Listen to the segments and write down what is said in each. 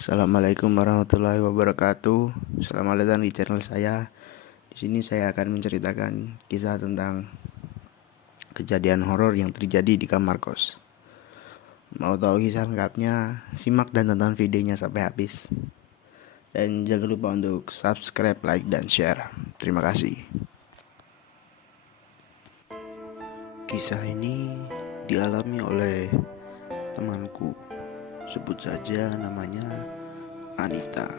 Assalamualaikum warahmatullahi wabarakatuh. Selamat datang di channel saya. Di sini saya akan menceritakan kisah tentang kejadian horor yang terjadi di kamar kos. Mau tahu kisah lengkapnya? Simak dan tonton videonya sampai habis. Dan jangan lupa untuk subscribe, like, dan share. Terima kasih. Kisah ini dialami oleh temanku. Sebut saja namanya Anita.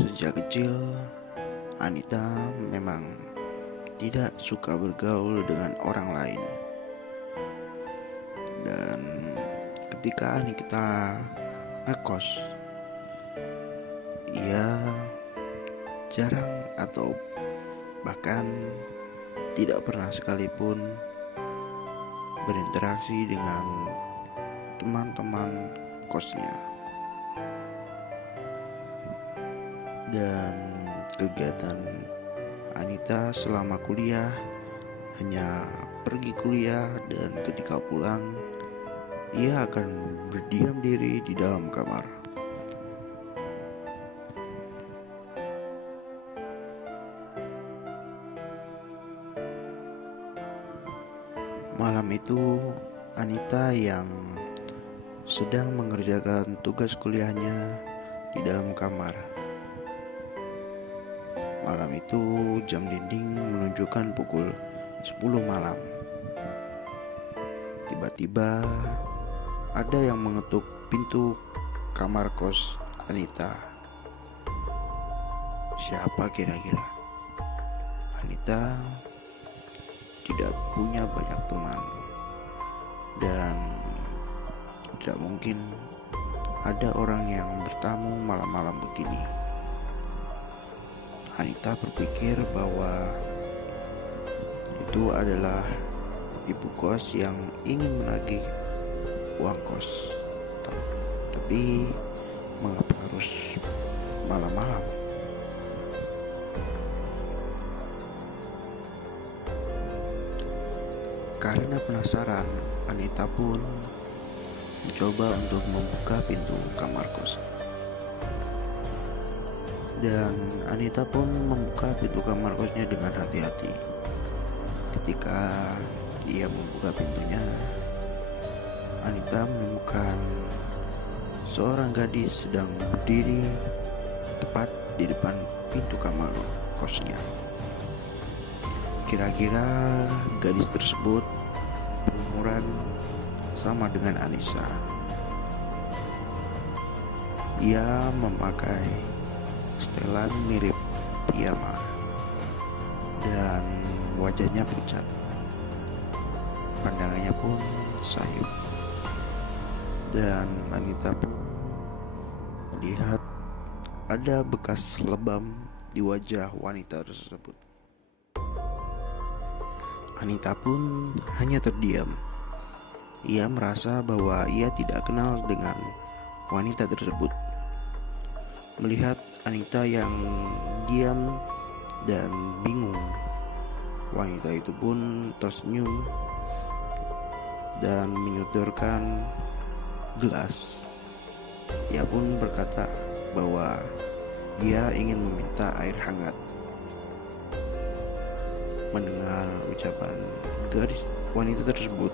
Sejak kecil, Anita memang tidak suka bergaul dengan orang lain. Dan ketika Anita ngekos, ia jarang atau bahkan tidak pernah sekalipun berinteraksi dengan teman-teman kosnya. Dan kegiatan Anita selama kuliah hanya pergi kuliah, dan ketika pulang ia akan berdiam diri di dalam kamar. Malam itu Anita yang sedang mengerjakan tugas kuliahnya di dalam kamar. Malam itu jam dinding menunjukkan pukul 10 malam. Tiba-tiba ada yang mengetuk pintu kamar kos Anita. Siapa kira-kira? Anita tidak punya banyak teman, dan tidak mungkin ada orang yang bertamu malam-malam begini. Anita berpikir bahwa itu adalah ibu kos yang ingin menagih uang kos. Tapi mengapa harus malam-malam? Karena penasaran, Anita pun mencoba untuk membuka pintu kamar kos. Dan Anita pun membuka pintu kamar kosnya dengan hati-hati. Ketika ia membuka pintunya, Anita menemukan seorang gadis sedang berdiri tepat di depan pintu kamar kosnya. Kira-kira gadis tersebut berumuran sama dengan Anissa. Ia memakai setelan mirip piyama dan wajahnya pucat. Pandangannya pun sayu. Dan Anita pun melihat ada bekas lebam di wajah wanita tersebut. Anita pun hanya terdiam. Ia merasa bahwa ia tidak kenal dengan wanita tersebut. Melihat Anita yang diam dan bingung, wanita itu pun tersenyum dan menyodorkan gelas. Ia pun berkata bahwa ia ingin meminta air hangat. Mendengar ucapan gadis wanita tersebut,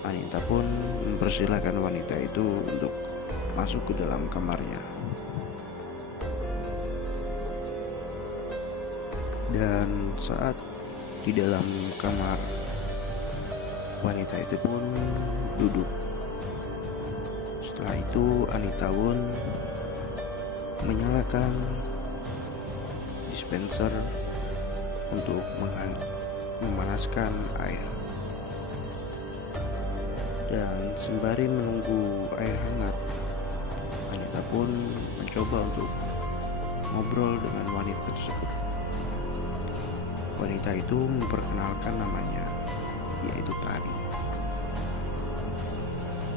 Anita pun mempersilahkan wanita itu untuk masuk ke dalam kamarnya. Dan saat di dalam kamar, wanita itu pun duduk. Setelah itu Anita pun menyalakan dispenser untuk memanaskan air. Dan sembari menunggu air hangat, Anita pun mencoba untuk ngobrol dengan wanita tersebut. Wanita itu memperkenalkan namanya, yaitu Tari.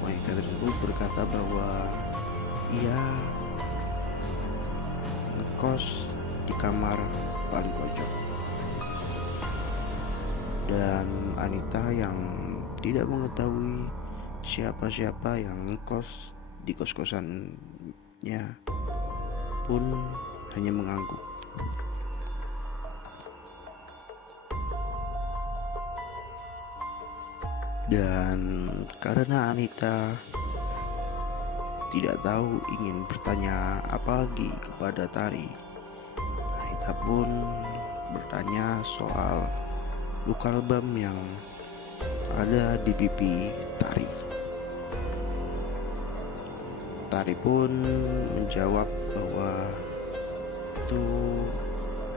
Wanita tersebut berkata bahwa ia ngekos di kamar paling pojok. Dan Anita yang tidak mengetahui siapa-siapa yang ngekos di kos-kosannya pun hanya mengangguk. Dan karena Anita tidak tahu ingin bertanya apa lagi kepada Tari, Anita pun bertanya soal luka lebam yang ada di pipi Tari. Tari pun menjawab bahwa itu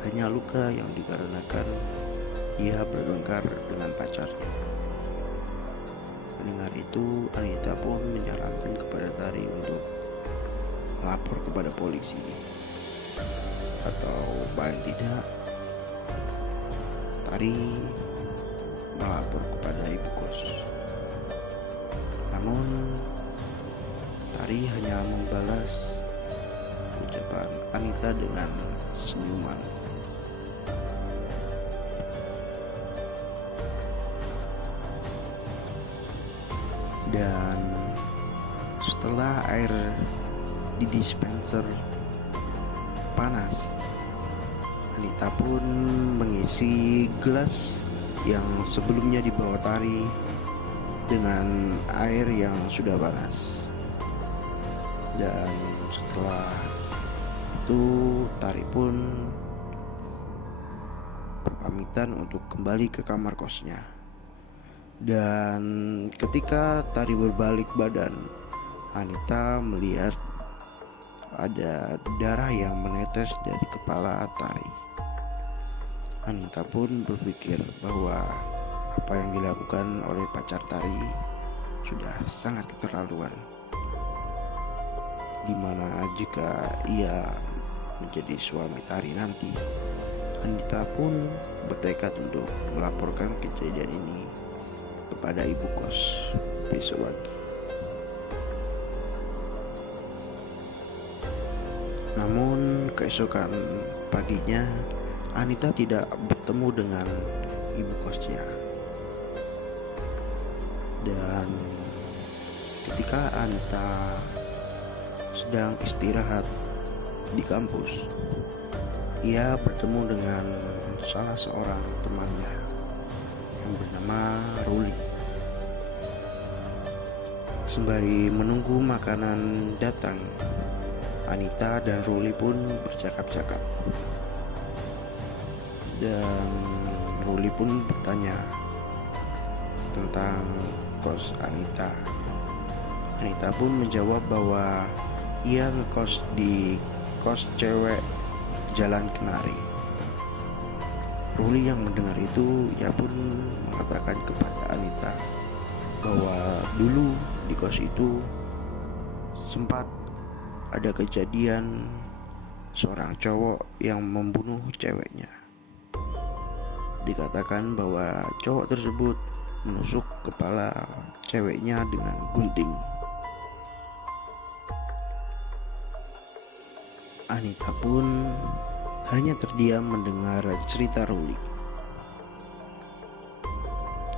hanya luka yang dikarenakan ia bertengkar dengan pacarnya. Mendengar itu, Anita pun menyarankan kepada Tari untuk melapor kepada polisi, atau paling tidak Tari melapor kepada ibu kos. Namun Tari hanya membalas ucapan Anita dengan senyuman. Dan setelah air di dispenser panas, Anita pun mengisi gelas yang sebelumnya dibawa Tari dengan air yang sudah panas. Dan setelah itu Tari pun berpamitan untuk kembali ke kamar kosnya. Dan ketika Tari berbalik badan, Anita melihat ada darah yang menetes dari kepala Tari. Anita pun berpikir bahwa apa yang dilakukan oleh pacar Tari sudah sangat keterlaluan. Gimana jika ia menjadi suami Tari nanti? Anita pun bertekad untuk melaporkan kejadian ini kepada ibu kos besok pagi. Namun keesokan paginya Anita tidak bertemu dengan ibu kosnya. Dan ketika Anita sedang istirahat di kampus, ia bertemu dengan salah seorang temannya yang bernama Ruli. Sembari menunggu makanan datang, Anita dan Ruli pun bercakap-cakap. Dan Ruli pun bertanya tentang kos Anita. Anita pun menjawab bahwa ia ngekos di kos cewek Jalan Kenari. Ruli yang mendengar itu, ia pun mengatakan kepada Anita bahwa dulu di kos itu sempat ada kejadian seorang cowok yang membunuh ceweknya. Dikatakan bahwa cowok tersebut menusuk kepala ceweknya dengan gunting. Anita pun hanya terdiam mendengar cerita Ruli.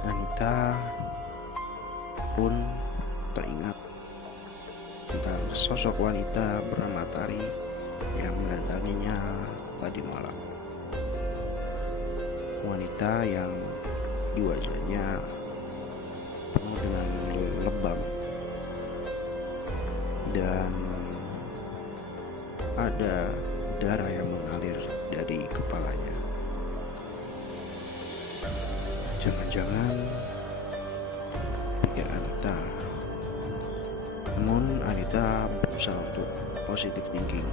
Anita pun teringat tentang sosok wanita bernama Tari yang mendatanginya tadi malam. Wanita yang di wajahnya penuh dengan lebam dan ada darah yang mengalir dari kepalanya. Jangan-jangan, pikir Anita. Namun Anita berusaha untuk positive thinking.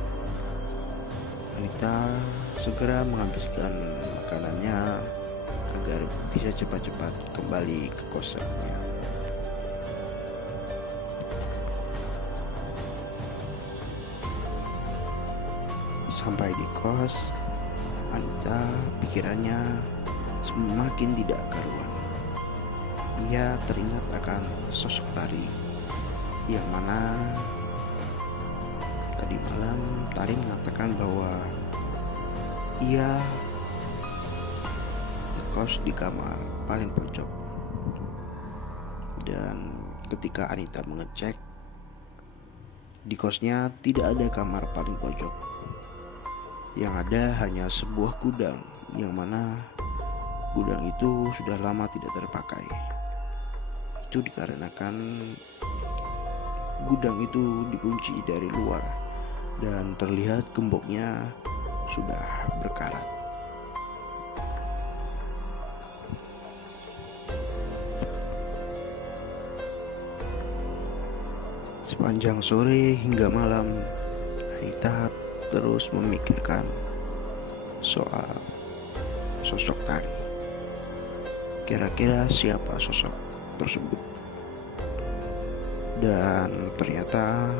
Anita segera menghabiskan makanannya agar bisa cepat-cepat kembali ke kosannya. Sampai di kos, Anita pikirannya semakin tidak karuan. Ia teringat akan sosok Tari, yang mana tadi malam Tari mengatakan bahwa ia kos di kamar paling pojok. Dan ketika Anita mengecek, Di kosnya tidak ada kamar paling pojok. Yang ada hanya sebuah gudang, yang mana gudang itu sudah lama tidak terpakai. Itu dikarenakan gudang itu dikunci dari luar dan terlihat gemboknya sudah berkarat. Sepanjang sore hingga malam, Anita terus memikirkan soal sosok Tari. Kira-kira siapa sosok tersebut? Dan ternyata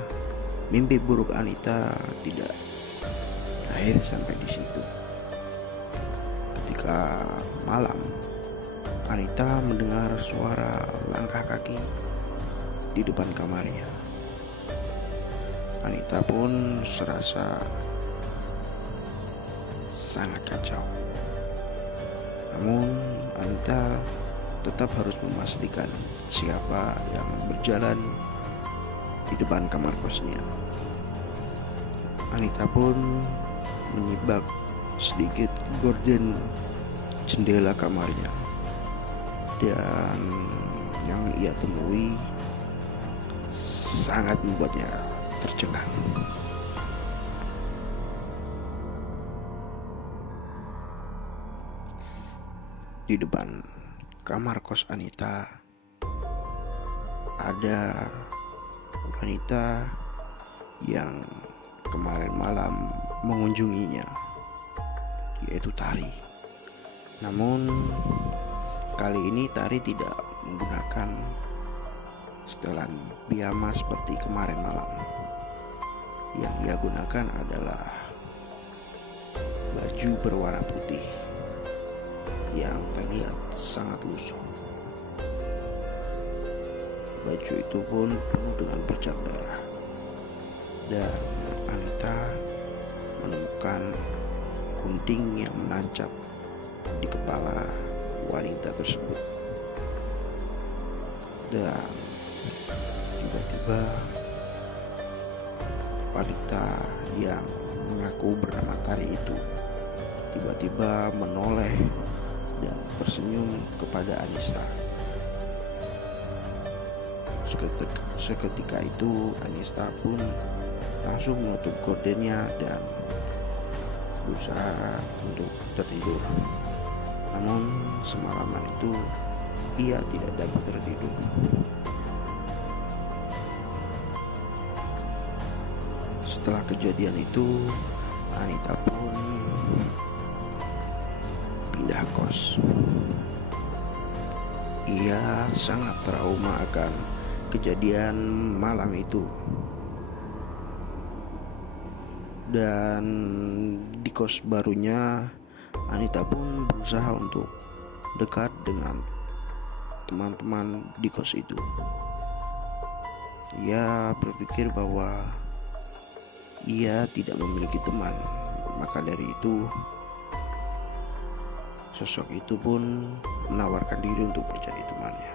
mimpi buruk Anita tidak berakhir sampai di situ. Ketika malam, Anita mendengar suara langkah kaki di depan kamarnya. Anita pun serasa sangat kacau. Namun Anita tetap harus memastikan siapa yang berjalan di depan kamar kosnya. Anita pun menyibak sedikit gorden jendela kamarnya, dan yang ia temui sangat membuatnya tercengang. Di depan kamar kos Anita ada wanita yang kemarin malam mengunjunginya, yaitu Tari. Namun kali ini Tari tidak menggunakan setelan piyama seperti kemarin malam. Yang ia gunakan adalah baju berwarna putih yang terlihat sangat lusuh. Baju itu pun penuh dengan bercak darah, dan Anita menemukan gunting yang menancap di kepala wanita tersebut. Dan tiba-tiba wanita yang mengaku bernama Tari itu tiba-tiba menoleh dan tersenyum kepada Anissa. Seketika itu Anissa pun langsung menutup gordennya dan berusaha untuk tertidur. Namun semalaman itu ia tidak dapat tertidur. Setelah kejadian itu, Anita pun pindah kos. Ia sangat trauma akan kejadian malam itu. Dan di kos barunya, Anita pun berusaha untuk dekat dengan teman-teman di kos itu. Ia berpikir bahwa ia tidak memiliki teman, maka dari itu sosok itu pun menawarkan diri untuk menjadi temannya.